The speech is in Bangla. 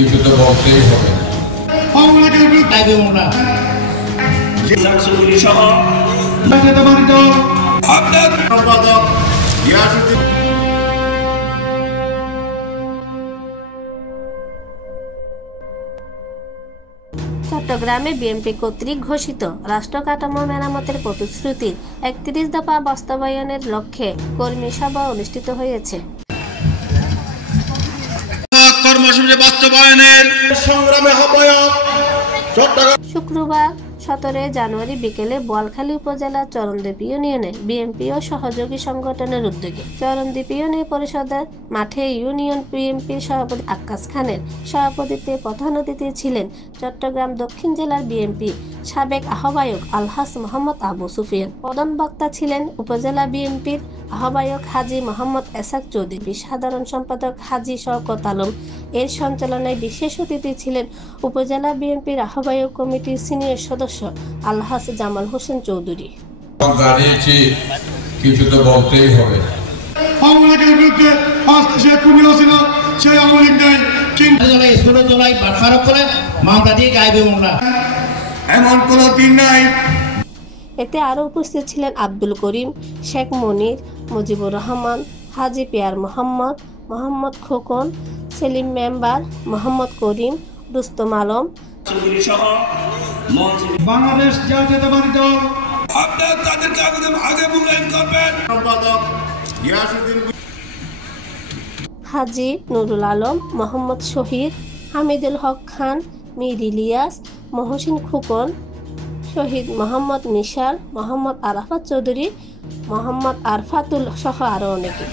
কিছু তো বলতেই হবে। চট্টগ্রামে বিএনপি কর্তৃক ঘোষিত রাষ্ট্র কাঠামো মেরামতের প্রতিশ্রুতির ৩১ দফা বাস্তবায়নের লক্ষ্যে কর্মী সভা অনুষ্ঠিত হয়েছে। কর্মসূচি বাস্তবায়নের সংগ্রামে আহ্বায়ক শুক্রবার ১৭ জানুয়ারি বিকেলে বোয়ালখালী উপজেলার চরণদ্বীপ ইউনিয়নে বিএনপি ও সহযোগী সংগঠনের উদ্যোগে চরণদ্বীপ ইউনিয়ন পরিষদের মাঠে ইউনিয়ন বিএনপির সভাপতি আক্কাস খানের সভাপতিত্বে প্রধান অতিথি ছিলেন চট্টগ্রাম দক্ষিণ জেলার বিএনপি সাবেক আহ্বায়ক আলহাজ মোহাম্মদ আবু সুফিয়ান। প্রধান বক্তা ছিলেন উপজেলা বিএনপির আহ্বায়ক হাজী মোহাম্মদ এসাক চৌধুরী, সাধারণ সম্পাদক হাজী শওকত আলম। এর সঞ্চালনায় বিশেষ অতিথি ছিলেন উপজেলা বিএনপির আহ্বায়ক কমিটির সিনিয়র সদস্য আলহাজ জামাল হোসেন চৌধুরী। দাঁড়িয়েছি, কিছু তো বলতেই হবে। এমন কোনো দিন নাই। এতে আরো উপস্থিত ছিলেন আব্দুল করিম, শেখ মনির, মুজিবুর রহমান, হাজী পিয়ার মোহাম্মদ, মোহাম্মদ খোকন, সেলিম মেম্বার, মোহাম্মদ করিম, রুস্তম আলম, বাংলাদেশ জাতীয়তাবাদী দল আপনারা তাদেরকে আগে মূল্যায়ন করবেন। সম্পাদক গিয়াসউদ্দিন, হাজী নুরুল আলম, মোহাম্মদ শহীদ, হামিদুল হক খান, মীর ইলিয়াস, মহসিন খোকন, শহীদ মোহাম্মদ নিসার, মোহাম্মদ আরাফাত চৌধুরী, মোহাম্মদ আরফাতুল সহ আরো অনেকে।